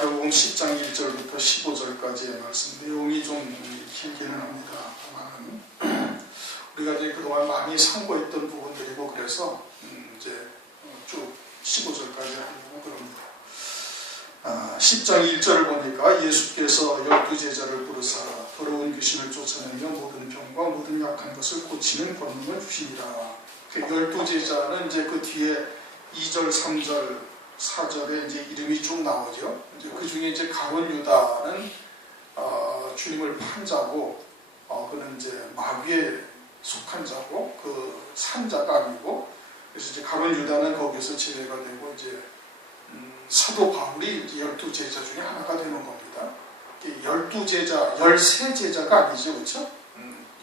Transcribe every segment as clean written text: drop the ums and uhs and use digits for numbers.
마태복음 10장 1절부터 15절까지의 말씀 내용이 좀 길기는 합니다만 우리가 이제 그동안 많이 상고했던 부분들이고 그래서 이제 쭉 15절까지 하려고 그럽니다. 10장 1절을 보니까 예수께서 12제자를 부르사 더러운 귀신을 쫓아내며 모든 병과 모든 약한 것을 고치는 권능을 주시니라. 12제자는 이제 그 뒤에 2절, 3절, 4절에 이제 이름이 쭉 나오죠. 이제 그 중에 이제 가룟 유다는 주님을 판 자고, 그는 이제 마귀에 속한 자고, 그 산자가 아니고, 그래서 이제 가룟 유다는 거기서 제외가 되고, 이제 사도 바울이 이제 12제자 중에 하나가 되는 겁니다. 12제자, 13제자가 아니죠, 그렇죠?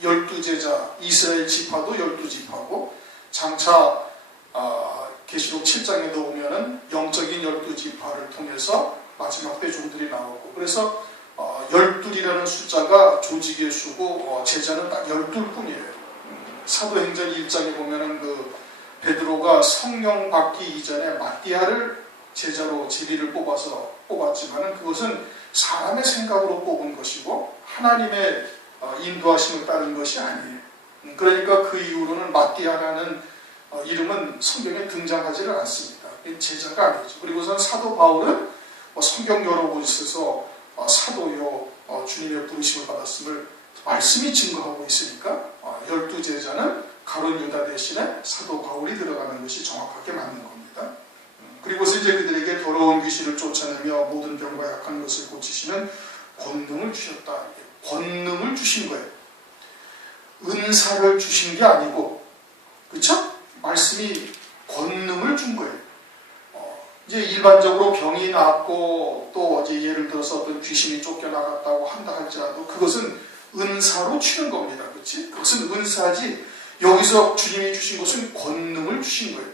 12제자, 이스라엘 지파도 12지파고, 장차 계시록 7장에 보면은 영적인 12지파를 통해서 마지막 때 종들이 나오고, 그래서 12이라는 숫자가 조직의 수고 제자는 딱 12뿐이에요. 사도행전 1장에 보면은 그 베드로가 성령 받기 이전에 마띠아를 제자로 제비를 뽑았지만은 그것은 사람의 생각으로 뽑은 것이고 하나님의 인도하심을 따른 것이 아니에요. 그러니까 그 이후로는 마띠아라는 이름은 성경에 등장하지를 않습니다. 제자가 아니죠. 그리고선 사도 바울은 성경 여러 곳에서 사도요 주님의 부르심을 받았음을 말씀이 증거하고 있으니까 12제자는 가룟 유다 대신에 사도 바울이 들어가는 것이 정확하게 맞는 겁니다. 그리고서 이제 그들에게 더러운 귀신을 쫓아내며 모든 병과 약한 것을 고치시는 권능을 주셨다. 권능을 주신 거예요. 은사를 주신 게 아니고, 그렇죠? 말씀이 권능을 준 거예요. 이제 일반적으로 병이 낫고 또 이제 예를 들어서 어떤 귀신이 쫓겨나갔다고 한다 할지라도 그것은 은사로 치는 겁니다. 그렇지? 그것은 은사지 여기서 주님이 주신 것은 권능을 주신 거예요.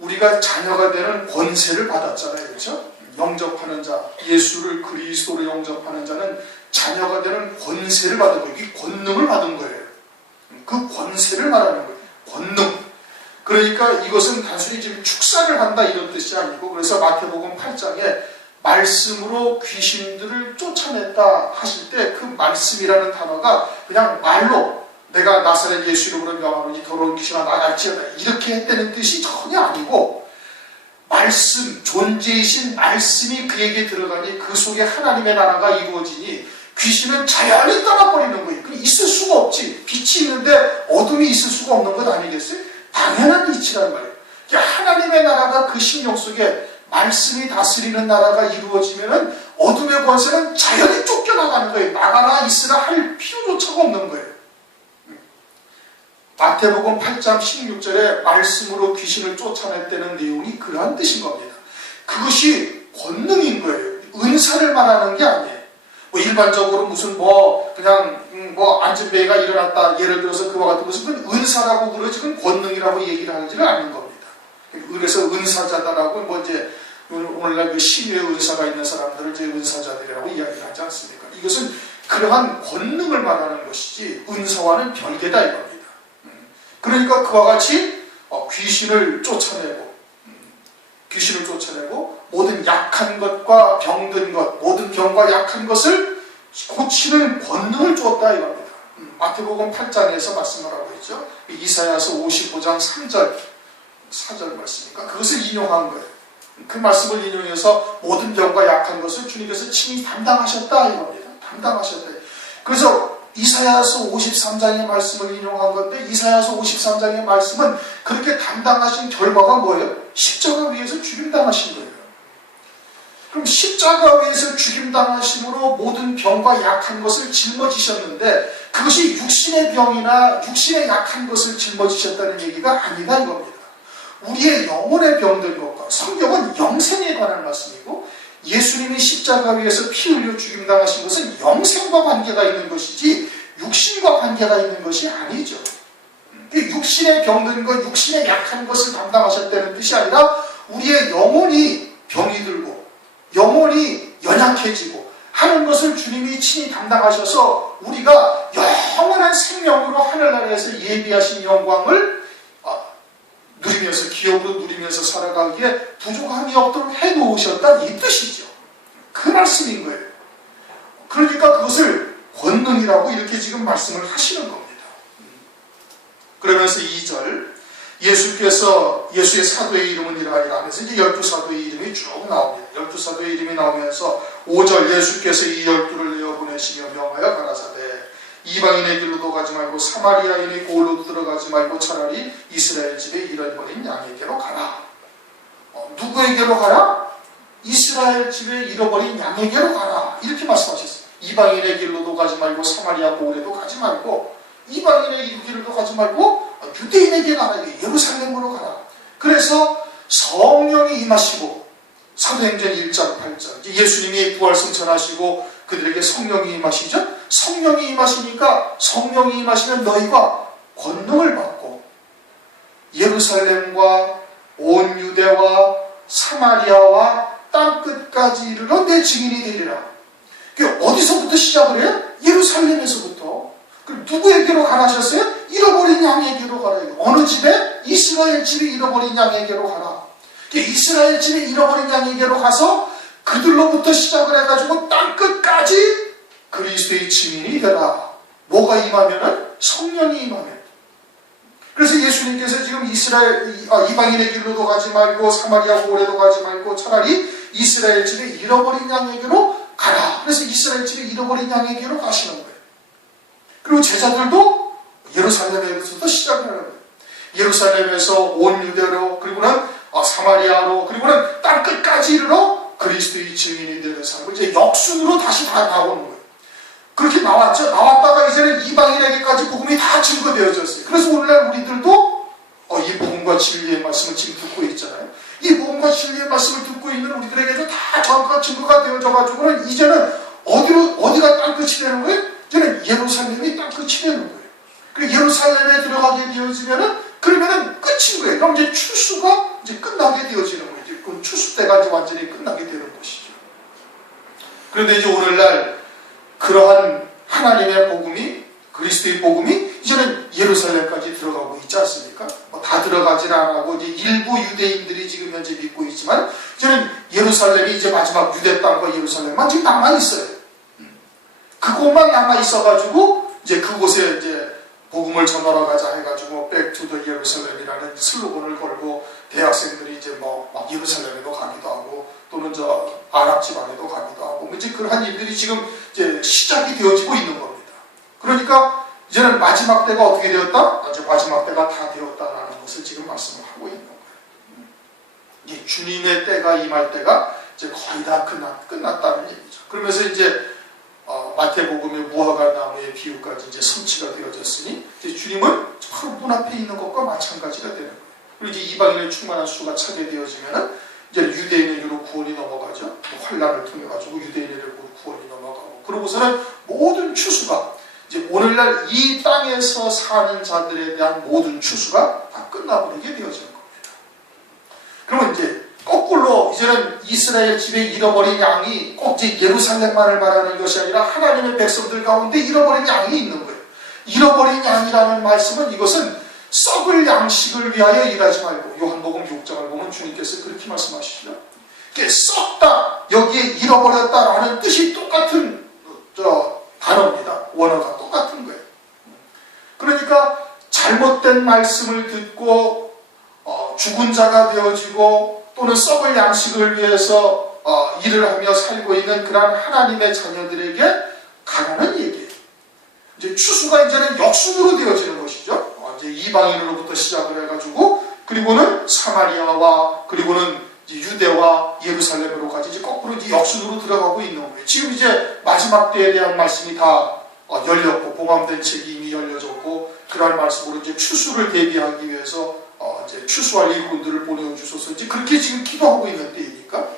우리가 자녀가 되는 권세를 받았잖아요. 그렇죠? 영접하는 자, 예수를 그리스도로 영접하는 자는 자녀가 되는 권세를 받은 거예요. 이 권능을 받은 거예요. 그 권세를 말하는 거예요. 권능. 그러니까 이것은 단순히 지금 축사를 한다 이런 뜻이 아니고, 그래서 마태복음 8장에 말씀으로 귀신들을 쫓아냈다 하실 때 그 말씀이라는 단어가 그냥 말로 내가 나사렛 예수 이름으로 명하노니 더러운 귀신아 나갈지어다 이렇게 했다는 뜻이 전혀 아니고, 말씀, 존재이신 말씀이 그에게 들어가니 그 속에 하나님의 나라가 이루어지니 귀신은 자연히 떠나버리는 거예요. 그럼 있을 수가 없지. 빛이 있는데 어둠이 있을 수가 없는 것 아니겠어요? 당연한 이치란 말이에요. 하나님의 나라가 그 심령 속에 말씀이 다스리는 나라가 이루어지면은 어둠의 권세는 자연히 쫓겨나가는 거예요. 나가라 있으라 할 필요조차가 없는 거예요. 마태복음 8장 16절에 말씀으로 귀신을 쫓아낼 때는 내용이 그러한 뜻인 겁니다. 그것이 권능인 거예요. 은사를 말하는 게 아니에요. 일반적으로 무슨 그냥 안전배가 일어났다 예를 들어서 그와 같은 것은 그건 은사라고 그러지 그건 권능이라고 얘기를 하지는 않는 겁니다. 그래서 은사자다라고 이제 오늘날 그 신유의 은사가 있는 사람들을 이제 은사자들이라고 이야기를 하지 않습니까? 이것은 그러한 권능을 말하는 것이지 은사와는 별개다 이겁니다. 그러니까 그와 같이 귀신을 쫓아내고 모든 약한 것과 병든 것, 모든 병과 약한 것을 고치는 권능을 주었다 이겁니다. 마태복음 8장에서 말씀을 하고 있죠. 이사야서 55장 3절, 4절 말씀이니까 그것을 인용한 거예요. 그 말씀을 인용해서 모든 병과 약한 것을 주님께서 친히 담당하셨다 이겁니다. 담당하셨다. 그래서 이사야서 53장의 말씀을 인용한 건데, 이사야서 53장의 말씀은 그렇게 담당하신 결과가 뭐예요? 십자가 위에서 죽임당하신 거예요. 그럼 십자가 위에서 죽임당하심으로 모든 병과 약한 것을 짊어지셨는데 그것이 육신의 병이나 육신의 약한 것을 짊어지셨다는 얘기가 아니다 이겁니다. 우리의 영혼의 병든 것과, 성경은 영생에 관한 말씀이고 예수님이 십자가 위에서 피 흘려 죽임당하신 것은 영생과 관계가 있는 것이지 육신과 관계가 있는 것이 아니죠. 육신의 병든 것, 육신의 약한 것을 담당하셨다는 뜻이 아니라 우리의 영혼이 병이 들고 영혼이 연약해지고 하는 것을 주님이 친히 담당하셔서 우리가 영원한 생명으로 하늘나라에서 예비하신 영광을 누리면서, 기업으로 누리면서 살아가기에 부족함이 없도록 해놓으셨다 이 뜻이죠. 그 말씀인 거예요. 그러니까 그것을 권능이라고 이렇게 지금 말씀을 하시는 겁니다. 그러면서 2절 예수께서 예수의 사도의 이름은 이러하니라 하면서 이제 12사도의 이름이 쭉 나옵니다. 12사도의 이름이 나오면서 5절 예수께서 이 12를 내어 보내시며 명하여 가라사대 이방인의 길로도 가지 말고 사마리아인의 고을로도 들어가지 말고 차라리 이스라엘 집에 잃어버린 양에게로 가라. 누구에게로 가라? 이스라엘 집에 잃어버린 양에게로 가라. 이렇게 말씀하셨어요. 이방인의 길로도 가지 말고 사마리아 고을에도 가지 말고 이방인의 길로도 가지 말고 유대인에게 가라. 예루살렘으로 가라. 그래서 성령이 임하시고 사도행전 1장 8절 예수님이 부활승천하시고 그들에게 성령이 임하시죠. 성령이 임하시니까 성령이 임하시면 너희가 권능을 받고 예루살렘과 온 유대와 사마리아와 땅끝까지 이르러 내 증인이 되리라. 어디서부터 시작을 해요? 예루살렘에서부터. 그럼 누구에게로 가라 하셨어요? 잃어버린 양에게로 가라. 어느 집에? 이스라엘 집에 잃어버린 양에게로 가라. 이스라엘 집에 잃어버린 양에게로 가서 그들로부터 시작을 해가지고 땅끝까지 그리스도의 증인이 되라. 뭐가 임하면은? 성령이 임하면. 그래서 예수님께서 지금 이방인의 길로도 가지 말고 사마리아 고을에도 가지 말고 차라리 이스라엘 집에 잃어버린 양에게로 가라. 그래서 이스라엘 집에 잃어버린 양에게로 가시는 거예요. 그리고 제자들도 예루살렘에서부터 시작을 하는 거예요. 예루살렘에서 온 유대로 그리고는 사마리아로 그리고는 땅끝까지 이르러 그리스도의 증인이 되는 삶을 이제 역순으로 다시 다 나오는 거예요. 그렇게 나왔죠. 나왔다가 이제는 이방인에게까지 복음이 다 증거되어졌어요. 그래서 오늘날 우리들도 이 복음과 진리의 말씀을 지금 듣고 있잖아요. 이 복음과 진리의 말씀을 듣고 있는 우리들에게도 다 증거가 되어져가지고는 이제는 어디가 땅끝이 되는 거예요? 이제는 예루살렘이 땅끝이 되는 거예요. 그리고 예루살렘에 들어가게 되어지면은 그러면은 끝인 거예요. 그럼 이제 추수가 이제 끝나게 되어지는 거예요. 그 추수 때가 이제 완전히 끝나게 되는 것이죠. 그런데 이제 오늘날 그러한 하나님의 복음이 그리스도의 복음이 이제는 예루살렘까지 들어가고 있지 않습니까? 다 들어가지는 않고 이제 일부 유대인들이 지금 현재 믿고 있지만 이제는 예루살렘이 이제 마지막 유대 땅과 예루살렘만 지금 남아 있어요. 그곳만 남아 있어가지고 이제 그곳에 이제 복음을 전하러 가자 해가지고 Back to the Jerusalem이라는 슬로건을 걸고 대학생들이 이제 막 예루살렘에도 가기도 하고 또는 저 아랍 지방에도 가기도 하고 이제 그러한 일들이 지금 이제 시작이 되어지고 있는 겁니다. 그러니까 이제는 마지막 때가 어떻게 되었다? 이제 마지막 때가 다 되었다라는 것을 지금 말씀을 하고 있는 거예요. 이제 주님의 때가 임할 때가 이제 거의 다 끝났다는 얘기죠. 그러면서 이제 마태복음의 무화과 나무의 비유까지 이제 성취가 되어졌으니 이제 주님은 바로 문 앞에 있는 것과 마찬가지가 되는 거예요. 그리고 이제 이방인의 충만한 수가 차게 되어지면은 이제 유대인에게로 구원이 넘어가죠. 환란을 통해 가지고 유대인에게로 구원이 넘어가고 그러고서는 모든 추수가 이제 오늘날 이 땅에서 사는 자들에 대한 모든 추수가 다 끝나버리게 되어지는 겁니다. 그러면 이제 거꾸로 이제는 이스라엘 집에 잃어버린 양이 꼭 이제 예루살렘만을 말하는 것이 아니라 하나님의 백성들 가운데 잃어버린 양이 있는 거예요. 잃어버린 양이라는 말씀은 이것은 썩을 양식을 위하여 일하지 말고 요한복음 6장을 보면 주님께서 그렇게 말씀하시죠. 썩다 여기에 잃어버렸다라는 뜻이 똑같은 단어입니다. 원어가 똑같은 거예요. 그러니까 잘못된 말씀을 듣고 죽은 자가 되어지고 또는 썩을 양식을 위해서 일을 하며 살고 있는 그러한 하나님의 자녀들에게 가라는 얘기예요. 이제 추수가 이제는 역순으로 되어지는 것이죠. 이제 이방인으로부터 시작을 해가지고 그리고는 사마리아와 그리고는 이제 유대와 예루살렘으로까지 이제 거꾸로 이제 역순으로 들어가고 있는 거예요. 지금 이제 마지막 때에 대한 말씀이 다 열렸고 봉함된 책이 이미 열려졌고 그러한 말씀으로 이제 추수를 대비하기 위해서 이제 추수할 일꾼들을 보내주셔서 이제 그렇게 지금 기도하고 있는 때이니까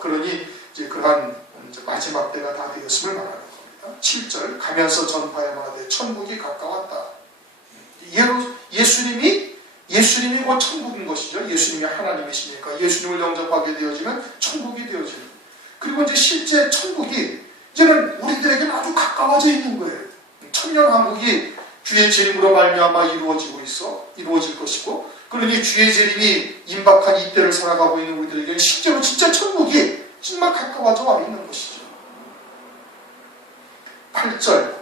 그러니 이제 그러한 이제 마지막 때가 다 되었음을 말하는 겁니다. 7절 가면서 전파해야 하되 천국이 가까웠다. 예수님이 곧 천국인 것이죠. 예수님이 하나님이시니까 예수님을 영접하게 되어지면 천국이 되어지는. 그리고 이제 실제 천국이 이제는 우리들에게는 아주 가까워져 있는 거예요. 천년왕국이 주의 재림으로 말미암아 이루어질 것이고 그러니 주의 재림이 임박한 이때를 살아가고 있는 우리들에게는 실제로 진짜 천국이 정말 가까워져 와 있는 것이죠. 8절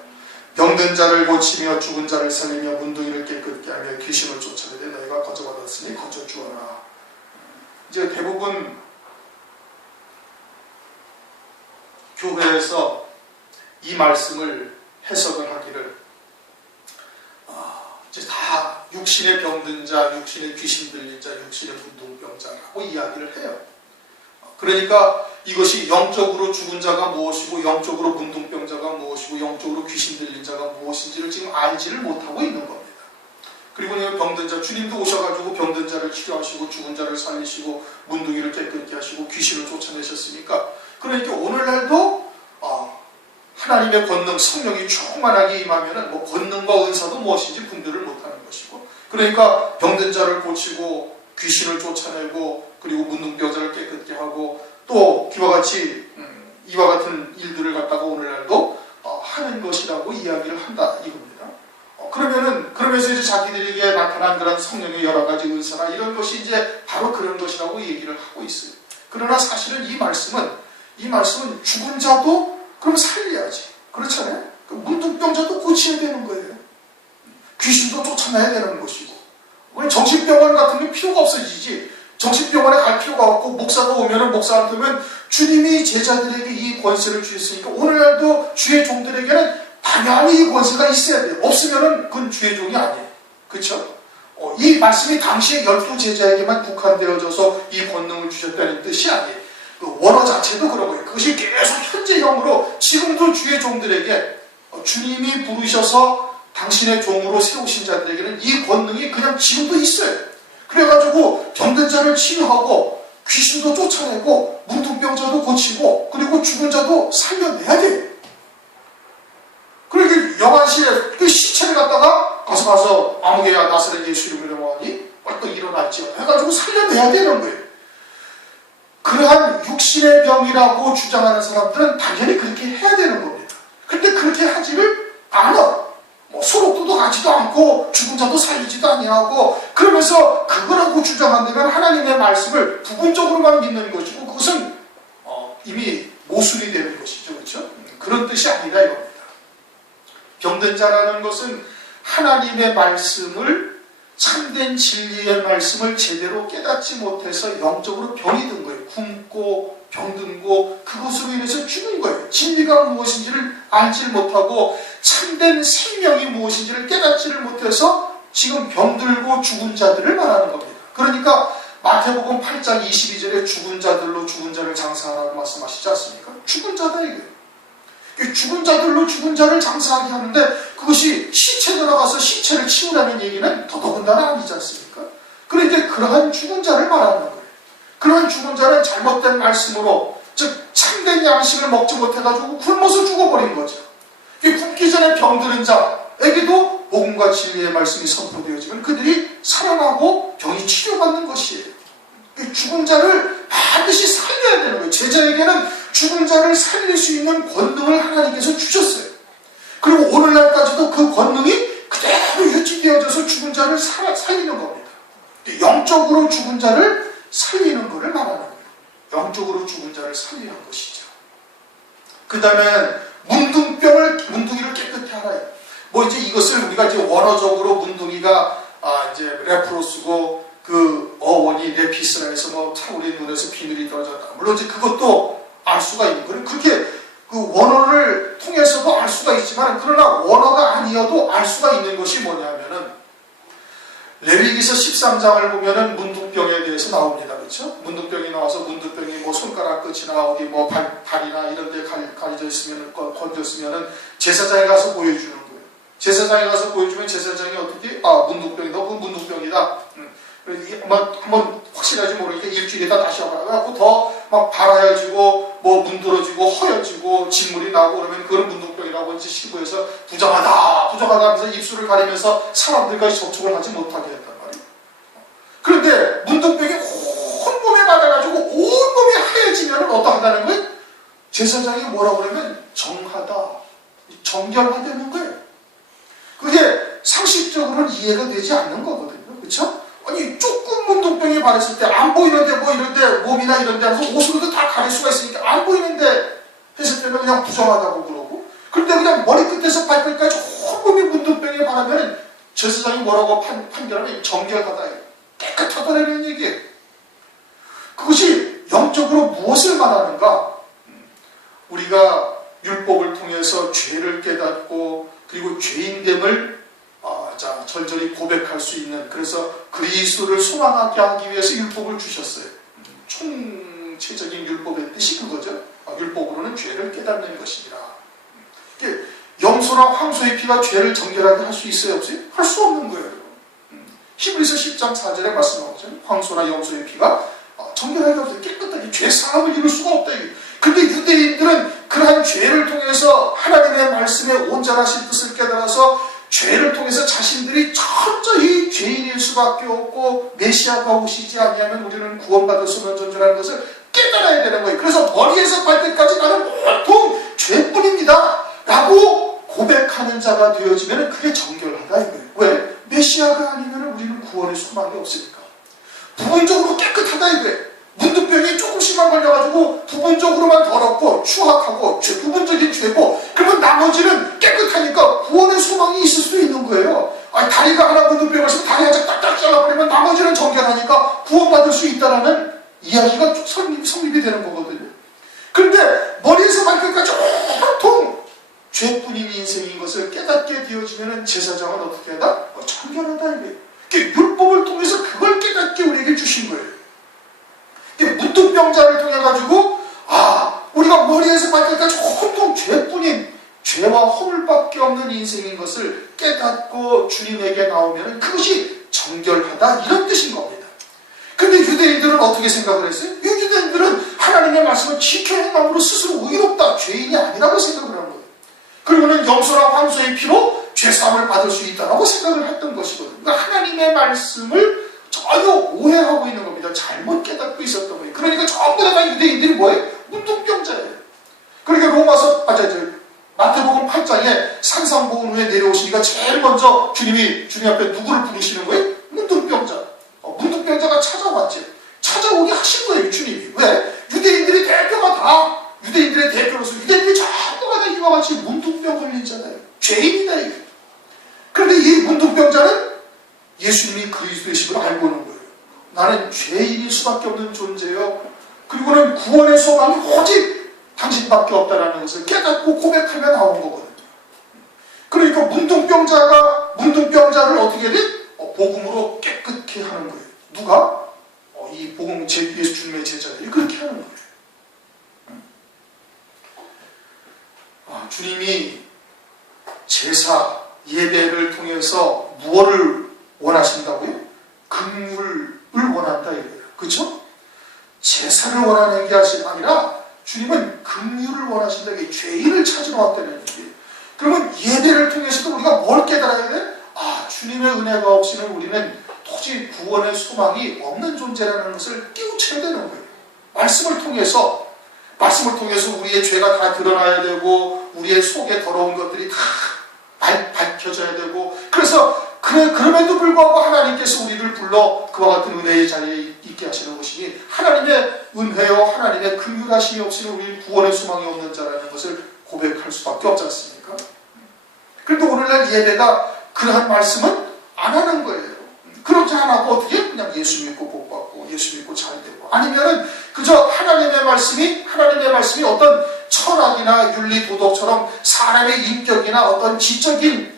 병든 자를 고치며 죽은 자를 살리며 문둥이를 깨끗게 하며 귀신을 쫓아내되 너희가 거저받았으니 거저 주어라. 이제 대부분 교회에서 이 말씀을 해석을 하기를 이제 다 육신의 병든 자, 육신의 귀신 들린 자, 육신의 문둥병자라고 이야기를 해요. 그러니까 이것이 영적으로 죽은 자가 무엇이고 영적으로 문둥병자가 무엇이고 영적으로 귀신 들린 자가 무엇인지를 지금 알지를 못하고 있는 겁니다. 그리고 병든 자, 주님도 오셔가지고 병든 자를 치료하시고 죽은 자를 살리시고 문둥이를 깨끗게 하시고 귀신을 쫓아내셨으니까 그러니까 오늘날도 하나님의 권능, 성령이 충만하게 임하면은 뭐 권능과 은사도 무엇인지 분별을 못하는 것이고 그러니까 병든 자를 고치고 귀신을 쫓아내고 그리고 문둥병자를 깨끗게 하고 또 이와 같은 일들을 갖다가 오늘날도 하는 것이라고 이야기를 한다 이겁니다. 그러면서 이제 자기들에게 나타난 그런 성령의 여러 가지 은사나 이런 것이 이제 바로 그런 것이라고 얘기를 하고 있어요. 그러나 사실은 이 말씀은 죽은 자도 그럼 살려야지. 그렇잖아요. 문둥병자도 고쳐야 되는 거예요. 귀신도 쫓아내야 되는 것이고. 정신병원 같은 게 필요가 없어지지. 정신병원에 갈 필요가 없고 목사가 오면은 목사한테는 주님이 제자들에게 이 권세를 주셨으니까 오늘날도 주의 종들에게는 당연히 이 권세가 있어야 돼요. 없으면은 그건 주의 종이 아니에요. 그렇죠? 이 말씀이 당시에 12제자에게만 국한되어져서 이 권능을 주셨다는 뜻이 아니에요. 그 원어 자체도 그런 거예요. 그것이 계속 현재형으로 지금도 주의 종들에게 주님이 부르셔서 당신의 종으로 세우신 자들에게는 이 권능이 그냥 지금도 있어요. 그래가지고 병든 자를 치유하고 귀신도 쫓아내고 문둥병자도 고치고 그리고 죽은 자도 살려내야 돼요. 그러니까 영안실에 그 시체를 갖다가 가서 아무개야 나사렛 예수 이름으로 하니 또 일어났죠. 해가지고 살려내야 되는 거예요. 그러한 육신의 병이라고 주장하는 사람들은 당연히 그렇게 해야 되는 겁니다. 근데 그렇게 하지를 않아. 서로 뜯어가지도 않고 죽은 자도 살리지도 아니하고 그러면서 그거라고 주장한다면 하나님의 말씀을 부분적으로만 믿는 것이고 그것은 이미 모순이 되는 것이죠. 그렇죠? 그런 뜻이 아니다 이겁니다. 병든 자라는 것은 하나님의 말씀을 참된 진리의 말씀을 제대로 깨닫지 못해서 영적으로 병이 든 거예요. 굶고 병든고 그것으로 인해서 죽은 거예요. 진리가 무엇인지를 알지 못하고 참된 생명이 무엇인지를 깨닫지를 못해서 지금 병들고 죽은 자들을 말하는 겁니다. 그러니까 마태복음 8장 22절에 죽은 자들로 죽은 자를 장사하라고 말씀하시지 않습니까? 죽은 자다 이거예요. 죽은 자들로 죽은 자를 장사하게 하는데 그것이 시체 들어가서 시체를 치우라는 얘기는 더더군다나 아니지 않습니까? 그런데 그러한 죽은 자를 말하는 거예요. 그러한 죽은 자는 잘못된 말씀으로 즉 참된 양식을 먹지 못해가지고 굶어서 죽어버린 거죠. 굶기 전에 병드는 자에게도 복음과 진리의 말씀이 선포되어지면 그들이 살아나고 병이 치료받는 것이에요. 죽은 자를 반드시 살려야 되는 거예요. 제자에게는 죽은 자를 살릴 수 있는 권능을 하나님께서 주셨어요. 그리고 오늘날까지도 그 권능이 그대로 유지되어져서 죽은 자를 살리는 겁니다. 영적으로 죽은 자를 살리는 것을 말하는 거예요. 영적으로 죽은 자를 살리는 것이죠. 그 다음에 문둥이를 깨끗게 하라. 이제 이것을 우리가 이제 원어적으로 문둥이가 이제 레프로스고 그 어원이 레피스라 해서 우리 눈에서 비늘이 떨어졌다. 물론 이제 그것도 알 수가 있는 거예요. 그렇게 그 원어를 통해서도 알 수가 있지만 그러나 원어가 아니어도 알 수가 있는 것이 뭐냐면은 레위기서 13장을 보면은 문둥병에 대해서 나옵니다. 그렇죠? 문둥병이 나와서 문둥병이 손가락 끝이나 어디 발이나 이런 데 가려져 있으면 건졌으면은 제사장에 가서 보여주는 거예요. 제사장에 가서 보여주면 제사장이 어떻게 문둥병이다. 그 문둥병이다. 한번 확실하지 모르니까 일주일에다 다시 와봐라. 그래갖고 더 막 발아여지고 문드러지고 허여지고 진물이 나고 그러면 그런 문둥병이라고 이제 시부에서 부정하다 하면서 입술을 가리면서 사람들과의 접촉을 하지 못하게 했단 말이에요. 그런데 문둥병이 온몸에 받아가지고 온몸이 하얘지면 어떠하다는 거예요? 제사장이 뭐라고 그러면 정하다, 정결하다는 거예요. 그게 상식적으로는 이해가 되지 않는 거거든요. 그렇죠? 아니 조금 문둥병에 반했을 때 안 보이는데 뭐 이런데 몸이나 이런데 하면서 옷으로도 다 가릴 수가 있으니까 안 보이는데 했을 때는 그냥 부정하다고 그러고, 그런데 그냥 머리끝에서 발끝까지 온몸이 문둥병에 반하면 제사장이 뭐라고 판결하면 정결하다, 깨끗하다는 얘기예요. 그것이 영적으로 무엇을 말하는가? 우리가 율법을 통해서 죄를 깨닫고 그리고 죄인됨을 절절히 고백할 수 있는, 그래서 그리스도를 소망하게 하기 위해서 율법을 주셨어요. 총체적인 율법의 뜻이 그거죠. 율법으로는 죄를 깨닫는 것이니라. 염소나 황소의 피가 죄를 정결하게 할 수 있어요, 없어요? 할 수 없는 거예요. 히브리서 10장 4절에 말씀하죠. 황소나 염소의 피가 정결하게 없어요. 깨끗하게 죄 사함을 이룰 수가 없다. 근데 유대인들은 그러한 죄를 통해서 하나님의 말씀에 온전하신 뜻을 깨달아서 죄를 통해서 자신들이 철저히 죄인일 수밖에 없고 메시아가 오시지 아니하면 우리는 구원받을 수 없는 존재라는 것을 깨달아야 되는 거예요. 그래서 머리에서 발끝까지 나는 온통 죄뿐입니다 라고 고백하는 자가 되어지면 그게 정결하다 이거예요. 왜? 메시아가 아니면 우리는 구원의 소망이 없으니까. 부분적으로 깨끗하다 이거예요. 문둥병이 조금씩만 걸려가지고 부분적으로만 더럽고 추악하고 부분적인 죄고, 그러면 나머지는 깨끗하니까 구원의 소망이 있을 수 있는 거예요. 다리가 하나 문둥병을 있으면 다리 한짝 딱딱 잘라버리면 나머지는 정결하니까 구원받을 수 있다라는 이야기가 성립이 되는 거거든요. 그런데 머리에서 발끝까지 온통 죄뿐인 인생인 것을 깨닫게 되어지면 제사장은 어떻게 하다? 정결하다 이거예요. 율법을 통해서 그걸 깨닫게 우리에게 주신 거예요. 문둥병자를 통해 가지고 우리가 머리에서 발끝까지 온통 죄뿐인, 죄와 허물밖에 없는 인생인 것을 깨닫고 주님에게 나오면 그것이 정결하다 이런 뜻인 겁니다. 근데 유대인들은 어떻게 생각을 했어요? 유대인들은 하나님의 말씀을 지켜 행함으로 스스로 의롭다, 죄인이 아니라고 생각을 한 거예요. 그리고는 염소나 황소의 피로 죄사함을 받을 수 있다라고 생각을 했던 것이거든요. 그러니까 하나님의 말씀을 전혀 오해하고 있는 겁니다. 잘못 깨닫고 있었던 거예요. 그러니까 전부 다 유대인들이 뭐예요? 문둥병자예요. 그러니까 마태복음 8장에 산상보훈 후에 내려오시니까 제일 먼저 주님 앞에 누구를 부르시는 거예요? 문둥병자. 문둥병자가 찾아왔지. 찾아오게 하신 거예요, 주님이. 왜? 유대인들의 대표로서 유대인들이 전부가 다 이와 같이 문둥병 걸린 자잖아요. 죄인이다 이게. 그런데 이 문둥병자는 예수님이 그리스도이심을 알고 있는 거예요. 나는 죄인일 수밖에 없는 존재요. 그리고는 구원의 소망이 오직 당신밖에 없다는 것을 깨닫고 고백하며 나온 거거든요. 그러니까 문둥병자를 어떻게 돼? 복음으로 깨끗게 하는 거예요. 누가? 이 복음 예수 주님의 제자들이 그렇게 하는 거예요. 주님이 제사, 예배를 통해서 무엇을 원하신다고요? 긍휼을 원한다 이거예요. 그렇죠? 제사를 원하는 게 아니라 주님은 긍휼을 원하신다. 이게 죄인을 찾으러 왔다는 얘기예요. 그러면 예배를 통해서도 우리가 뭘 깨달아야 돼? 주님의 은혜가 없이는 우리는 도저히 구원의 소망이 없는 존재라는 것을 깨우쳐야 되는 거예요. 말씀을 통해서 우리의 죄가 다 드러나야 되고 우리의 속에 더러운 것들이 다 밝혀져야 되고, 그럼에도 불구하고 하나님께서 우리를 불러 그와 같은 은혜의 자리에 있게 하시는 것이니 하나님의 은혜요 하나님의 긍휼하심이 없이는 우리는 구원의 소망이 없는 자라는 것을 고백할 수밖에 없지 않습니까? 그런데 오늘날 예배가 그러한 말씀은 안 하는 거예요. 그렇지 않고 어떻게? 그냥 예수 믿고 복 받고 예수 믿고 잘 되고, 아니면은 그저 하나님의 말씀이 어떤 철학이나 윤리 도덕처럼 사람의 인격이나 어떤 지적인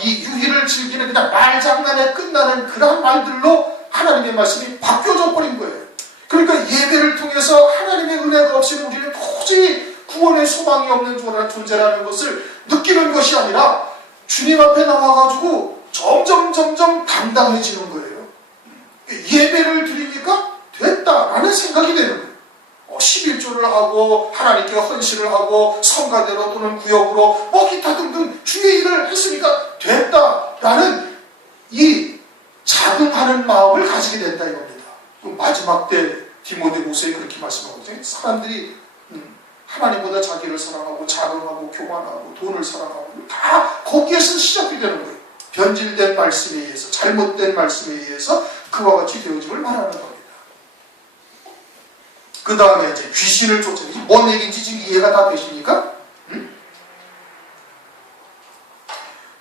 이 유희를 즐기는 그냥 말장난에 끝나는 그런 말들로 하나님의 말씀이 바뀌어져 버린 거예요. 그러니까 예배를 통해서 하나님의 은혜가 없이는 우리는 도저히 구원의 소망이 없는 존재라는 것을 느끼는 것이 아니라 주님 앞에 나와가지고 점점 당당해지는 거예요. 예배를 드리니까 됐다라는 생각이 되는 거예요. 11조를 하고 하나님께 헌신을 하고 성가대로 또는 구역으로 기타 등등 주의 일을 했으니까 됐다라는 이 자긍하는 마음을 가지게 된다 이겁니다. 마지막 때 디모데후서에 그렇게 말씀하거든요. 사람들이 하나님보다 자기를 사랑하고 자긍하고 교만하고 돈을 사랑하고 다 거기에서 시작이 되는 거예요. 변질된 말씀에 의해서, 잘못된 말씀에 의해서 그와 같이 되어짐을 말하는 겁니다. 그 다음에 이제 귀신을 쫓아내기. 뭔 얘기인지 지금 이해가 다 되십니까? 응?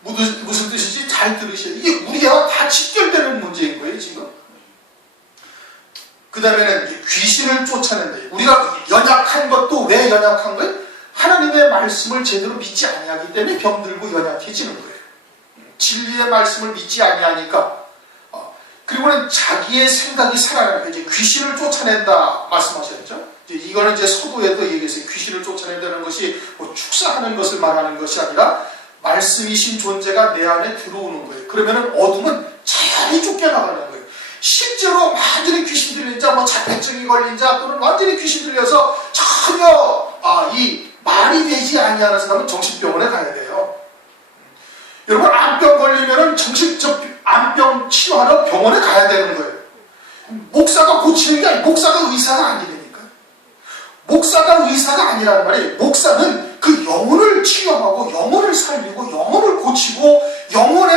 무슨 뜻인지 잘 들으셔야 돼요. 이게 우리가 다 직결되는 문제인 거예요, 지금. 그 다음에는 귀신을 쫓아낸다. 우리가 연약한 것도 왜 연약한 거예요? 하나님의 말씀을 제대로 믿지 아니하기 때문에 병들고 연약해지는 거예요. 진리의 말씀을 믿지 아니하니까. 그리고는 자기의 생각이 살아나는 거예요. 이제 귀신을 쫓아낸다 말씀하셨죠. 이거는 이제 서도에도 얘기했어요. 귀신을 쫓아낸다는 것이 뭐 축사하는 것을 말하는 것이 아니라 말씀이신 존재가 내 안에 들어오는 거예요. 그러면은 어둠은 자연히 쫓겨나가는 거예요. 실제로 완전히 귀신 들린 자, 뭐 자폐증이 걸린 자, 또는 완전히 귀신 들려서 전혀 이 말이 되지 아니하는 사람은 정신병원에 가야 돼요. 여러분, 암병 걸리면은 암병 치료하러 병원에 가야 되는 거예요. 목사가 고치는 게 아니고 목사가 의사가 아니라니까. 목사가 의사가 아니라는 말이, 목사는 그 영혼을 치유하고 영혼을 살리고 영혼을 고치고 영혼에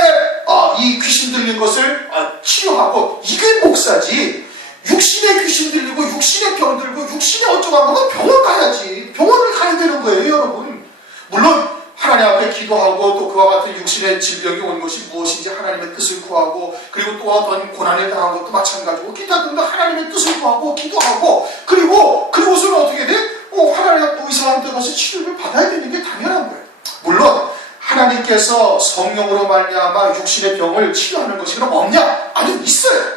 이 귀신 들린 것을 치료하고, 이게 목사지. 육신에 귀신 들리고 육신에 병 들고 육신에 어쩌고 하면 병원 가야지. 병원을 가야 되는 거예요, 여러분. 물론 하나님 앞에 기도하고 또 그와 같은 육신의 질병이 온 것이 무엇인지 하나님의 뜻을 구하고, 그리고 또 어떤 고난을 당한 것도 마찬가지고, 기타 등등 하나님의 뜻을 구하고 기도하고, 그리고서는 어떻게 돼? 하나님 의사한테 가서 치료를 받아야 되는 게 당연한 거예요. 물론 하나님께서 성령으로 말미암아 육신의 병을 치료하는 것이 그럼 없냐? 아니, 있어요.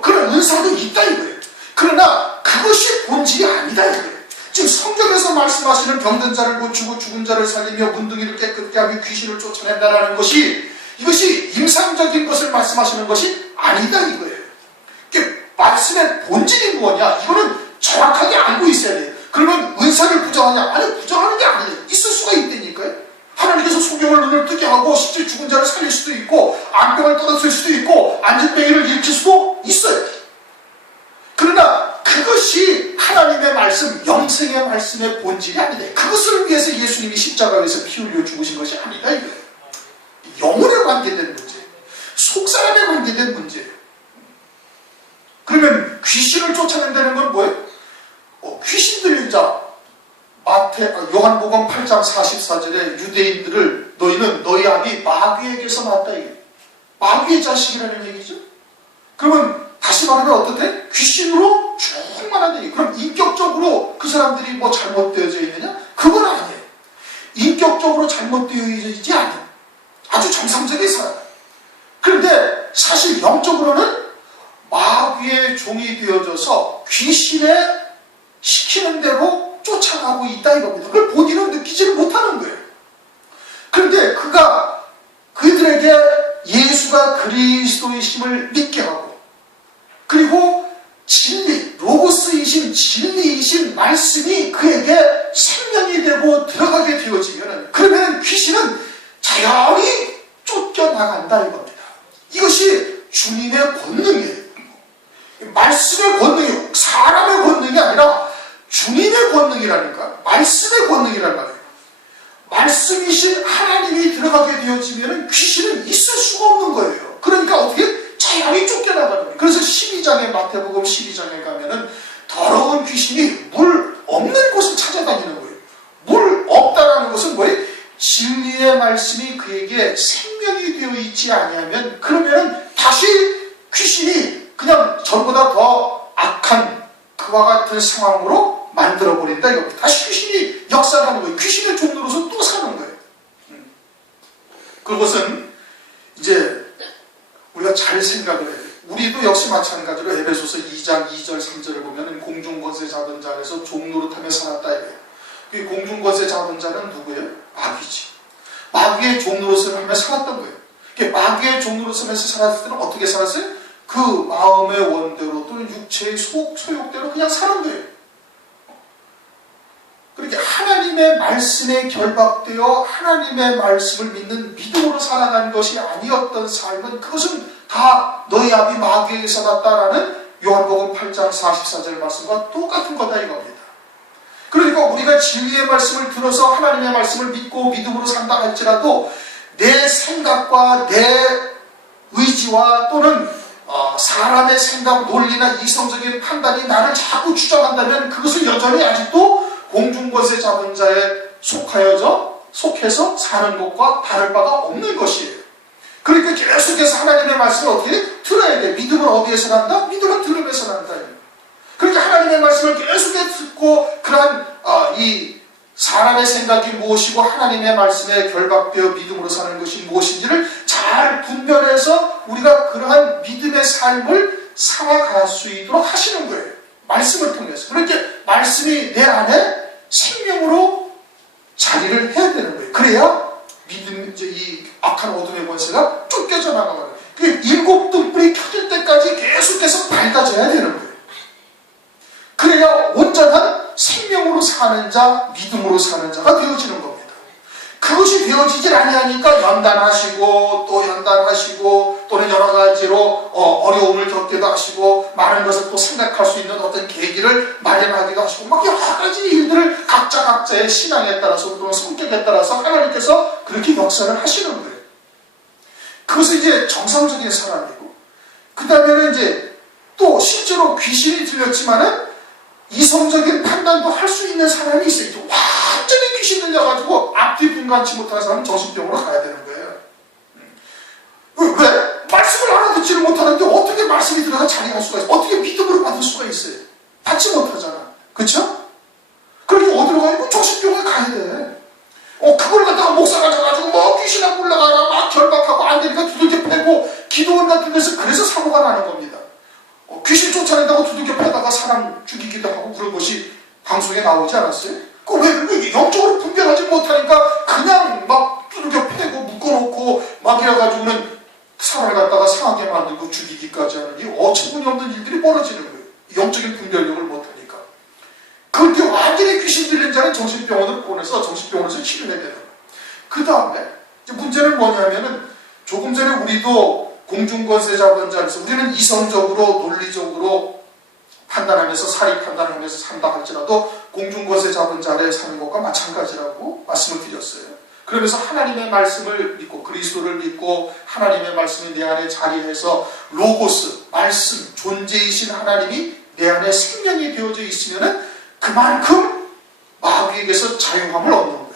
그런 은사도 있다 이거예요. 그러나 그것이 본질이 아니다 이거예요. 지금 성경에서 말씀하시는 병든 자를 고치고 죽은 자를 살리며 문둥이를 깨끗게 하며 귀신을 쫓아낸다라는 것이, 이것이 임상적인 것을 말씀하시는 것이 아니다 이거예요. 말씀의 본질이 뭐냐? 이거는 정확하게 알고 있어야 돼요. 그러면 은사를 부정하냐? 아니, 부정하는 게 아니에요. 있을 수가 있다니까요. 하나님께서 소경을 눈을 뜨게 하고 실제 죽은 자를 살릴 수도 있고, 암병을 떠났을 수도 있고, 안진뱅이를 일으킬 수도 있어요. 그러나 그것이 하나님의 말씀, 영생의 말씀의 본질이 아니다. 그것을 위해서 예수님이 십자가에서 피 흘려 죽으신 것이 아니다 이거예요. 영혼에 관계된 문제예요. 속사람에 관계된 문제예요. 그러면 귀신을 쫓아낸다는 건 뭐예요? 귀신 들린 자, 요한복음 8장 44절에 유대인들을 너희는 너희 아비 마귀에게서 났다 이게 마귀의 자식이라는 얘기죠. 그러면 다시 말하면 어떻게? 귀신으로 충만한 얘기. 그럼 인격적으로 그 사람들이 뭐 잘못되어져 있느냐? 그건 아니에요. 인격적으로 잘못되어져 있지 않아요. 아주 정상적인 사람. 그런데 사실 영적으로는 마귀의 종이 되어져서 귀신의 시키는 대로 쫓아가고 있다 이겁니다. 그걸 본인은 느끼지를 못하는 거예요. 그런데 그들에게 예수가 그리스도이심을 믿게 하고, 그리고 진리, 로고스이신 진리이신 말씀이 그에게 생명이 되고 들어가게 되어지면, 그러면 귀신은 자연히 쫓겨나간다 이겁니다. 이것이 주님의 권능이에요. 말씀의 권능이에요. 사람의 권능이 아니라 주님의 권능이라니까. 말씀의 권능이란 말이에요. 말씀이신 하나님이 들어가게 되어지면 귀신은 있을 수가 없는 거예요. 그러니까 어떻게? 자연히 쫓겨나가는 거예요. 그래서 12장에, 마태복음 12장에 가면은 더러운 귀신이 물 없는 곳을 찾아다니는 거예요. 물 없다라는 것은 뭐예요? 진리의 말씀이 그에게 생명이 되어 있지 아니하면, 그러면은 다시 귀신이 그냥 전보다 더 악한 그와 같은 상황으로 만들어버린다 이겁니다. 다시 귀신이 역사하는 거예요. 귀신의 종로로서 또 사는 거예요. 그것은 이제 우리가 잘 생각을 해야 돼요. 우리도 역시 마찬가지로 에베소서 2장 2절 3절을 보면 공중권세 잡은 자에서 종노릇하며 살았다 이거예요. 그 공중권세 잡은 자는 누구예요? 마귀지. 마귀의 종노릇을 하며 살았던 거예요. 마귀의 종노릇을 하면서 살았을 때는 어떻게 살았어요? 그 마음의 원대로 또는 육체의 소욕대로 그냥 사는 거예요. 그렇게 하나님의 말씀에 결박되어 하나님의 말씀을 믿는 믿음으로 살아간 것이 아니었던 삶은, 그것은 다 너희 아비 마귀에게서 났다라는 요한복음 8장 44절 말씀과 똑같은 거다 이겁니다. 그러니까 우리가 진리의 말씀을 들어서 하나님의 말씀을 믿고 믿음으로 산다 할지라도 내 생각과 내 의지와 또는 사람의 생각, 논리나 이성적인 판단이 나를 자꾸 주장한다면 그것을 여전히 아직도 공중권세 잡은 자에 속해서 사는 것과 다를 바가 없는 것이에요. 그러니까 계속해서 하나님의 말씀을 어떻게 들어야 돼. 믿음은 어디에서 난다? 믿음은 들음에서 난다. 그러니까 하나님의 말씀을 계속해서 듣고 그러한 이 사람의 생각이 무엇이고 하나님의 말씀에 결박되어 믿음으로 사는 것이 무엇인지를 잘 분별해서 우리가 그러한 믿음의 삶을 살아갈 수 있도록 하시는 거예요. 말씀을 통해서. 그러니까 말씀이 내 안에 생명으로 자리를 해야 되는 거예요. 그래야 믿음, 이 악한 어둠의 권세가 쫓겨져 나가는 거예요. 일곱 등불이 켜질 때까지 계속해서 밝아져야 되는 거예요. 그래야 온전한 생명으로 사는 자, 믿음으로 사는 자가 되어지는 겁니다. 그것이 되어지질 아니하니까 연단하시고 또 연단하시고 또는 여러 가지로 어려움을 겪기도 하시고 많은 것을 또 생각할 수 있는 어떤 계기를 마련하기도 하시고 막 여러 가지 일들을 각자의 신앙에 따라서 또는 성격에 따라서 하나님께서 그렇게 역사를 하시는 거예요. 그것은 이제 정상적인 사람이고 그 다음에는 이제 또 실제로 귀신이 들렸지만은 이성적인 판단도 할 수 있는 사람이 있어요. 완전히 귀신 들려가지고 앞뒤 분간치 못하는 사람은 정신병으로 가야 되는 거예요. 왜? 말씀을 알아듣지를 못하는데 어떻게 말씀이 들어가 자리할 수가 있어요? 어떻게 믿음으로 받을 수가 있어요? 받지 못하잖아. 그렇죠? 그러니까 어디로 가야 돼? 정신병원에 가야 돼. 그걸 갖다가 목사가 져가지고 뭐 귀신하고 올라가라 막 결박하고 안 되니까 두들겨 패고 기도원 같은 데서 그래서 사고가 나는 겁니다. 귀신 쫓아낸다고 두들겨 패다가 사람 죽이기도 하고 그런 것이 방송에 나오지 않았어요? 왜 영적으로 분별하지 못하니까 그냥 막 두들겨 패고 묶어놓고 막 이래가지고는 사람을 갖다가 상하게 만들고 죽이기까지 하는 이 어처구니없는 일들이 벌어지는 거예요. 영적인 분별력을 못하니까. 그렇게 완전히 귀신 들린 자는 정신병원을 보내서 정신병원에서 치료해야 되는 거예요. 그 다음에 문제는 뭐냐면은 조금 전에 우리도 공중권세 잡은 자에서 우리는 이성적으로 논리적으로 판단하면서 사리 판단하면서 산다 할지라도 공중권세 잡은 자 아래 사는 것과 마찬가지라고 말씀을 드렸어요. 그러면서 하나님의 말씀을 믿고 그리스도를 믿고 하나님의 말씀이 내 안에 자리해서 로고스, 말씀, 존재이신 하나님이 내 안에 생명이 되어져 있으면은 그만큼 마귀에게서 자유함을 얻는 거예요.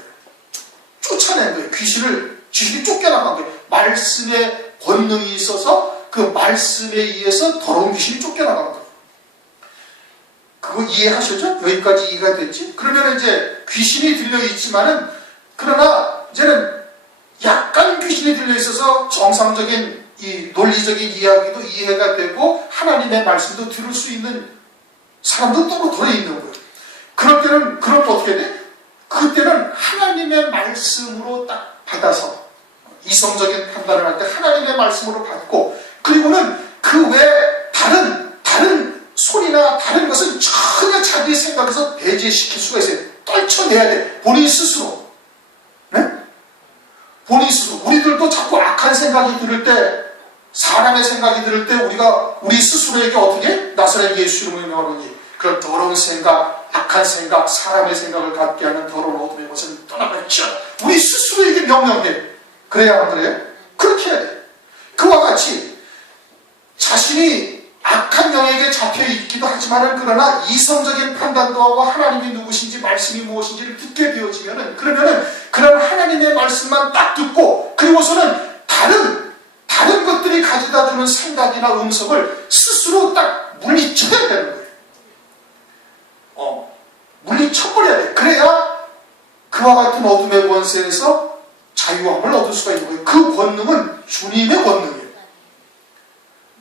쫓아낸 거예요. 귀신이 쫓겨나간 거예요. 말씀의 권능이 있어서 그 말씀에 의해서 더러운 귀신이 쫓겨나간 거예요. 그거 이해하셨죠? 여기까지 이해가 됐지? 그러면 이제 귀신이 들려있지만은 그러나 이제는 약간 귀신이 들려있어서 정상적인 이 논리적인 이야기도 이해가 되고 하나님의 말씀도 들을 수 있는 사람도 또 들어있는 거예요. 그럴 때는 그럼 어떻게 돼? 그때는 하나님의 말씀으로 딱 받아서 이성적인 판단을 할 때 하나님의 말씀으로 받고 그리고는 그 외에 다른 소리나 다른 것을 전혀 자기 생각에서 배제시킬 수가 있어요. 떨쳐내야 돼. 본인 스스로. 네? 본인 스스로. 우리들도 자꾸 악한 생각이 들을 때 사람의 생각이 들을 때 우리가 우리 스스로에게 어떻게? 나사렛 예수 이름으로 명하노니 그런 더러운 생각, 악한 생각, 사람의 생각을 갖게 하는 더러운 어둠의 것은 떠나가지요. 우리 스스로에게 명령해. 그래야 안 그래요? 그렇게 해야 돼. 그와 같이 자신이 악한 영에게 잡혀있기도 하지만 그러나 이성적인 판단도 하고 하나님이 누구신지 말씀이 무엇인지를 듣게 되어지면은 그러면은 그런 하나님의 말씀만 딱 듣고 그리고서는 다른 것들이 가져다 주는 생각이나 음성을 스스로 딱 물리쳐야 되는 거예요. 물리쳐버려야 돼. 그래야 그와 같은 어둠의 권세에서 자유함을 얻을 수가 있는 거예요. 그 권능은 주님의 권능이에요.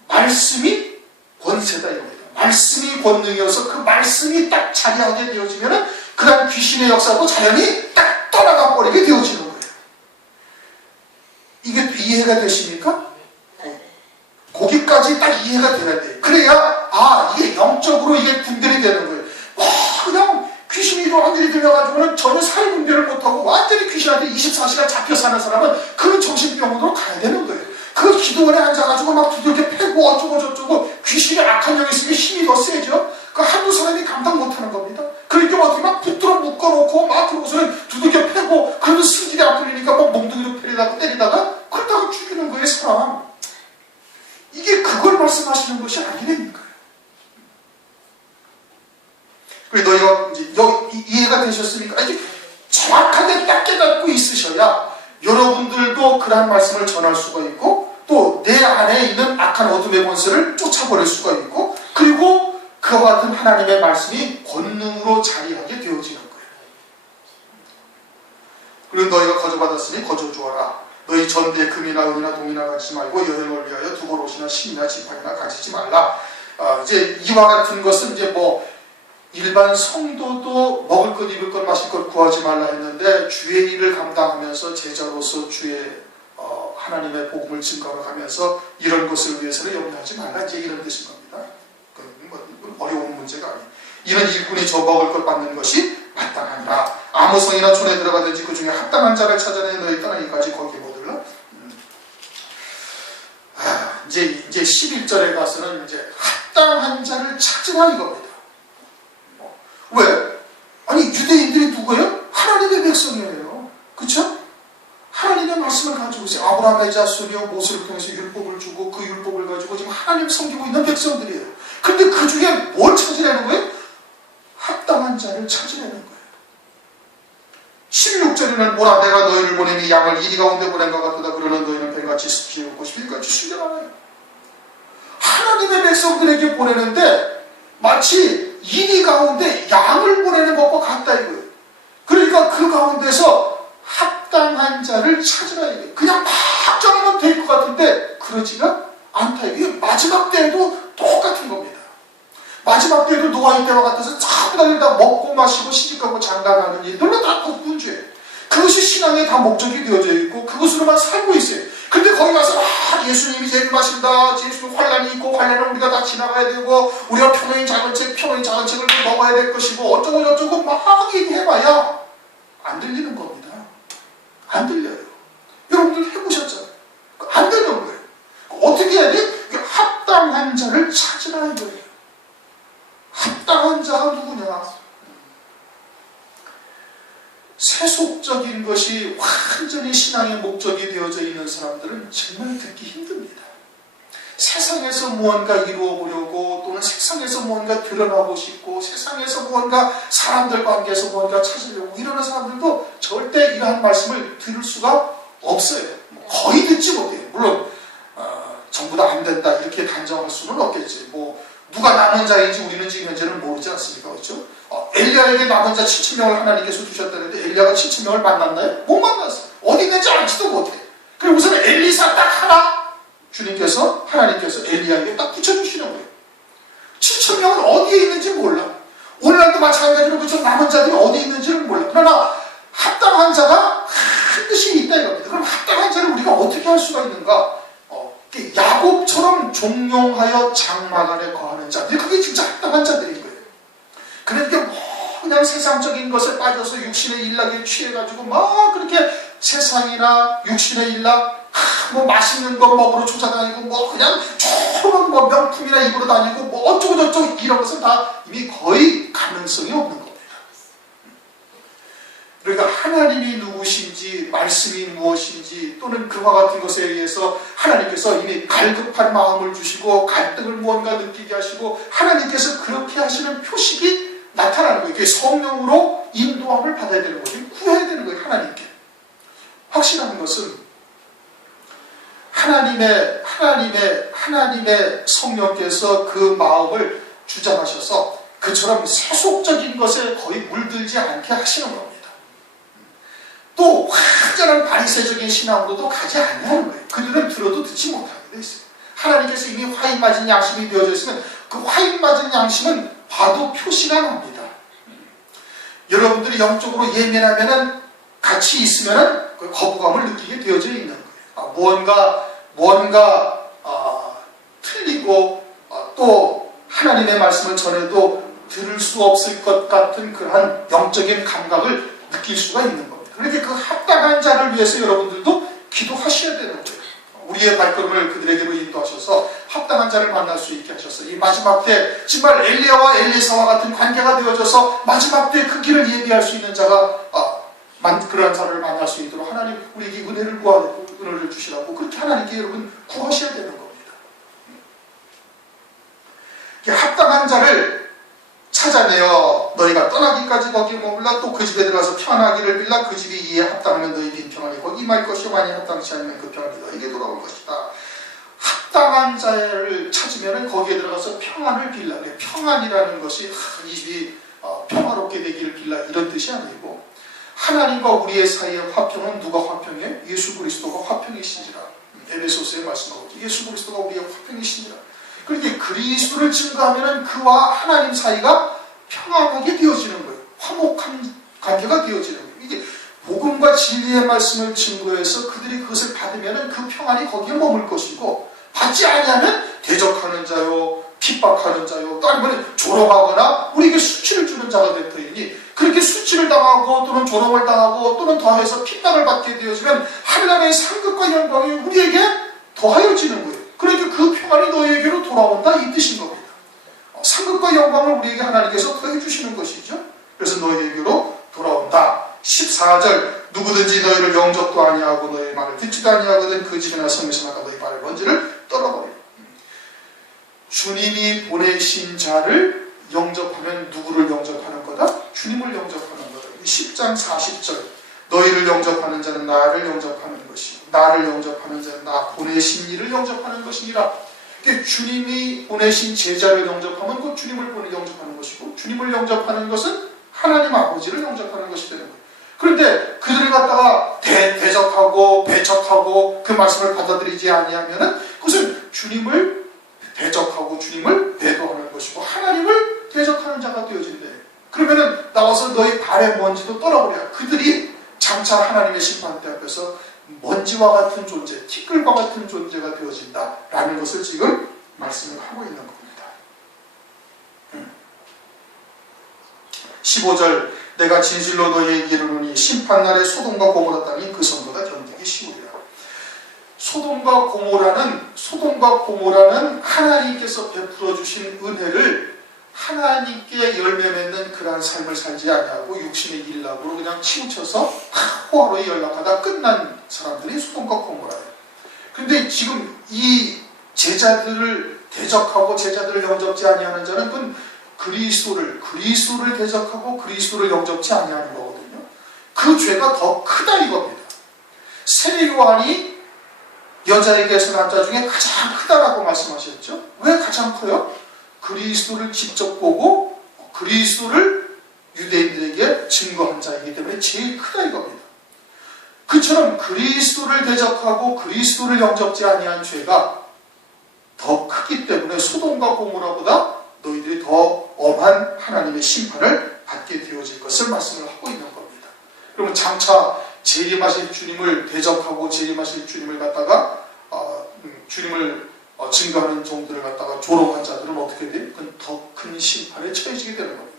말씀이 권세다 이겁니다. 말씀이 권능이어서 그 말씀이 딱 자리하게 되어지면은 그다음 귀신의 역사도 자연히 딱 떠나가 버리게 되어지는 거예요. 이게 또 이해가 되십니까? 거기까지 딱 이해가 돼야 돼요. 그래야 이게 영적으로 이게 분별이 되는 거예요. 그냥 귀신이 완전히 들려가지고는 전혀 사회 분별을 못하고 완전히 귀신한테 24시간 잡혀 사는 사람은 그런 정신병원으로 가야 되는 거예요. 그 기도원에 앉아가지고 막 두들겨 패고 어쩌고 저쩌고 귀신의 악한 영이 있으면 힘이 더 세죠. 그 한두 사람이 감당 못하는 겁니다. 그러니까 어떻게 막 붙들어 묶어놓고 막 그러고서는 두들겨 패고 그래도 승질이 안 풀리니까 막 몽둥이로 때리다가 그러다가 죽이는 거예요 사람. 이게 그걸 말씀하는 또 그러한 말씀을 전할 수가 있고 또 내 안에 있는 악한 어둠의 권세를 쫓아버릴 수가 있고 그리고 그와 같은 하나님의 말씀이 권능으로 자리하게 되어지는 거예요. 그리고 너희가 거저받았으니 거저주어라. 너희 전대에 금이나 은이나 동이나 가지지 말고 여행을 위하여 두보롯이나 신이나 지팡이나 가지지 말라. 이제 이와 같은 것은 이제 뭐 일반 성도도 먹을 것, 입을 것, 마실 것 구하지 말라 했는데 주의 일을 감당하면서 제자로서 주의 하나님의 복음을 증거하면서 이런 것을 위해서는 염려하지 말라. 이제 이런 뜻인 겁니다. 어려운 문제가 아니에요. 이는 일꾼이 저 먹을 것 받는 것이 마땅하니라. 아무 성이나 촌에 들어가든지 그 중에 합당한 자를 찾아내 너희 떠나기까지 거기에 못 들라. 이제 11절에 가서는 이제 합당한 자를 찾으라 이겁니다. 왜? 아니 유대인들이 누구예요? 하나님의 백성이에요. 그렇죠? 하나님의 말씀을 가지고 있어요. 아브라함의 자손이요 모세를 통해서 율법을 주고 그 율법을 가지고 지금 하나님 섬기고 있는 백성들이에요. 근데 그 중에 뭘 찾으라는 거예요? 합당한 자를 찾으라는 거예요. 16절에는 보라 내가 너희를 보내니 양을 이리 가운데 보낸 것 같도다. 그러는 너희는 뱀같이 습지었고 실같이 순전하나요. 하나님의 백성들에게 보내는데 마치 이리 가운데 양을 보내는 것과 같다 이거예요. 그러니까 그 가운데서 합당한 자를 찾으라 이거예요. 그냥 막 정하면 될 것 같은데 그러지가 않다 이거예요. 마지막 때에도 똑같은 겁니다. 마지막 때에도 노아의 때와 같아서 전부 다 먹고 마시고 시집가고 장가가는 일들로 다 문제예요. 그것이 신앙의 다 목적이 되어져 있고 그것으로만 살고 있어요. 근데 거기 가서 예수님이 제일 마신다. 예수님 환란이 있고 환란을 우리가 다 지나가야 되고 우리가 평행 작은 책을 먹어야 될 것이고 어쩌고 저쩌고 막 얘기해봐야 안 들리는 겁니다. 안 들려요. 여러분들 해보셨잖아요. 안 되는 거예요. 어떻게 해야 돼? 합당한 자를 찾으라 이거예요. 합당한 자가 누구냐? 세속적인 것이 완전히 신앙의 목적이 되어져 있는 사람들은 정말 듣기 힘듭니다. 세상에서 무언가 이루어 보려고 또는 세상에서 무언가 드러나고 싶고 세상에서 무언가 사람들 관계에서 무언가 찾으려고 이러는 사람들도 절대 이러한 말씀을 들을 수가 없어요. 거의 듣지 못해요. 물론 전부 다 안 된다 이렇게 단정할 수는 없겠지. 누가 남은 자인지 우리는 지금 현재는 모르지 않습니까? 그렇죠? 엘리야에게 남은 자 7,000명을 하나님께서 주셨다는데 엘리야가 7,000명을 만났나요? 못 만났어요. 어디 있는지 알지도 못해. 그리고 우선 엘리사 딱 하나 하나님께서 엘리야에게 딱 붙여주시는 거예요. 7,000명은 어디에 있는지 몰라. 오늘날도 마찬가지로 그저 남은 자들이 어디에 있는지는 몰라. 그러나 합당한 자가 반드시 있다 이겁니다. 그럼 합당한 자를 우리가 어떻게 할 수가 있는가? 야곱처럼 종용하여 장막 안에 거하는 자들, 그게 진짜 합당한 자들인 거예요. 그러니까 그냥 세상적인 것에 빠져서 육신의 일락에 취해가지고 막 그렇게 세상이나 육신의 일락 맛있는 거 먹으러 쫓아다니고 그냥 좋은 명품이나 입으러 다니고 어쩌고 저쩌고 이런 것은 다 이미 거의 가능성이 없는 겁니다. 그러니까 하나님이 누구신지 말씀이 무엇인지 또는 그와 같은 것에 의해서 하나님께서 이미 갈급한 마음을 주시고 갈등을 무언가 느끼게 하시고 하나님께서 그렇게 하시는 표식이 나타나는 거예요. 이게 성령으로 인도함을 받아야 되는 거예요. 구해야 되는 거예요. 하나님께. 확실한 것은 하나님의 성령께서 그 마음을 주장하셔서 그처럼 세속적인 것에 거의 물들지 않게 하시는 겁니다. 또 완전한 바리새적인 신앙으로도 가지 않는 거예요. 그들은 들어도 듣지 못하게 돼 있어요. 하나님께서 이미 화인 맞은 양심이 되어져 있으면 그 화인 맞은 양심은 봐도 표시가 납니다. 여러분들이 영적으로 예민하면은 같이 있으면은 그 거부감을 느끼게 되어져 있는 거예요. 뭔가 틀리고 또 하나님의 말씀을 전해도 들을 수 없을 것 같은 그러한 영적인 감각을 느낄 수가 있는 겁니다. 그러니까 그 합당한 자를 위해서 여러분들도 기도하셔야 되는 거예요. 우리의 발걸음을 그들에게로 인도하셔서 합당한 자를 만날 수 있게 하셔서 이 마지막 때 정말 엘리야와 엘리사와 같은 관계가 되어져서 마지막 때 그 길을 예비할 수 있는 자가 그러한 자를 만날 수 있도록 하나님 우리에게 은혜를 주시라고 그렇게 하나님께 여러분 구하셔야 되는 겁니다. 합당한 자를 찾아내어 너희가 떠나기까지 거기에 머물라. 또 그 집에 들어가서 편하기를 빌라. 그 집이 이에 합당하면 너희 빈평하니 거기 말 것이요 만일 합당치 않으면 그 평안이 너에게 돌아올 것이다. 합당한 자를 찾으면 거기에 들어가서 평안을 빌라. 평안이라는 것이 이 집이 평화롭게 되기를 빌라 이런 뜻이 아니고, 하나님과 우리의 사이의 화평은 누가 화평해? 예수 그리스도가 화평이신지라. 에베소서에 말씀하고 예수 그리스도가 우리의 화평이신지라. 그런데 그리스도를 증거하면 그와 하나님 사이가 평안하게 되어지는 거예요. 화목한 관계가 되어지는 거예요. 이게 복음과 진리의 말씀을 증거해서 그들이 그것을 받으면 그 평안이 거기에 머물 것이고, 받지 아니하면 대적하는 자요, 핍박하는 자요, 또 아니면 조롱하거나 우리에게 수치를 주는 자가 되더니, 그렇게 수치를 당하고 또는 조롱을 당하고 또는 더해서 핍박을 받게 되어지면 하나님의 상급과 영광이 우리에게 더하여지는 거예요. 그러니까 그 평안이 너희에게로 돌아온다 이 뜻인 겁니다. 상급과 영광을 우리에게 하나님께서 더해 주시는 것이죠. 그래서 너희에게로 돌아온다. 14절 누구든지 너희를 영접도 아니하고 너희의 말을 듣지도 아니하거든 그 집이나 성에서 나가 너희 발의 먼지를 떨어버려. 주님이 보내신 자를 영접하면 누구를 영접하는 거다? 주님을 영접하는 거다. 10장 40절 너희를 영접하는 자는 나를 영접하는 것이고 나를 영접하는 자는 나 보내신 이를 영접하는 것이니라. 주님이 보내신 제자를 영접하면 그 주님을 영접하는 것이고, 주님을 영접하는 것은 하나님 아버지를 영접하는 것이 되는 거예요. 그런데 그들을 갖다가 대적하고 배척하고 그 말씀을 받아들이지 아니하면은 그것은 주님을 대적하고 주님을 배도하는 것이고 하나님을 대적하는 자가 되어진대. 그러면은 나와서 너희 발의 먼지도 떨어버려야 그들이 장차 하나님의 심판대 앞에서 먼지와 같은 존재, 티끌과 같은 존재가 되어진다라는 것을 지금 말씀을 하고 있는 겁니다. 15절 내가 진실로 너희에게 이르노니 심판날에 소돔과 고모라 땅이 그 성보다 견디기 쉬우리라. 소돔과 고모라는 하나님께서 베풀어 주신 은혜를 하나님께 열매 맺는 그러한 삶을 살지 아니하고 육신의 일락으로 그냥 치우쳐서 호화로에 연락하다 끝난 사람들이 소돔과 고모라예요. 그런데 지금 이 제자들을 대적하고 제자들을 영접지 아니하는 자는 그건 그리스도를 대적하고 그리스도를 영접지 아니하는 거거든요. 그 죄가 더 크다 이겁니다. 세례 요한이 여자에게서 남자 중에 가장 크다라고 말씀하셨죠. 왜 가장 커요? 그리스도를 직접 보고 그리스도를 유대인들에게 증거한 자이기 때문에 제일 크다 이겁니다. 그처럼 그리스도를 대적하고 그리스도를 영접지 아니한 죄가 더 크기 때문에 소돔과 고모라보다 너희들이 더 엄한 하나님의 심판을 받게 되어질 것을 말씀을 하고 있는 겁니다. 그러면 장차 재림하실 주님을 대적하고 재림하실 주님을 갖다가 주님을 증거하는 종들을 갖다가 조롱한 자들은 어떻게 돼? 그건 더 큰 심판에 처해지게 되는 겁니다.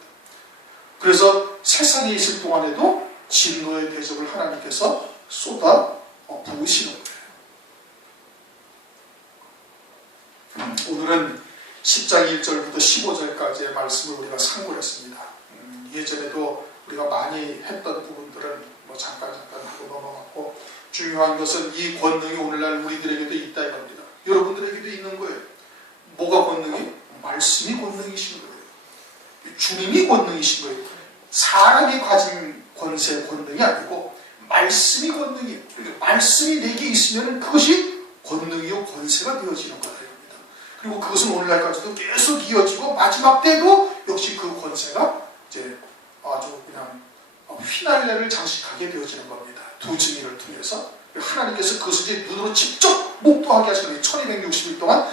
그래서 세상에 있을 동안에도 진노의 대접을 하나님께서 쏟아 부으시는 거예요. 오늘은 10장 1절부터 15절까지의 말씀을 우리가 상고했습니다. 예전에도 우리가 많이 했던 부분들은 잠깐 하고 넘어갔고, 중요한 것은 이 권능이 오늘날 우리들에게도 있다 이겁니다. 여러분들에게도 있는 거예요. 뭐가 권능이? 말씀이 권능이신 거예요. 주님이 권능이신 거예요. 사람이 가진 권능이 아니고 말씀이 권능이에요. 말씀이 내게 있으면 그것이 권능이요 권세가 되어지는 거다. 그리고 그것은 오늘날까지도 계속 이어지고 마지막 때도 역시 그 권세가 이제 아주 그냥 휘날레를 장식하게 되어지는 겁니다. 두 증인을 통해서 하나님께서 그것을 이제 눈으로 직접 목도하게 하시는 거예요. 1260일 동안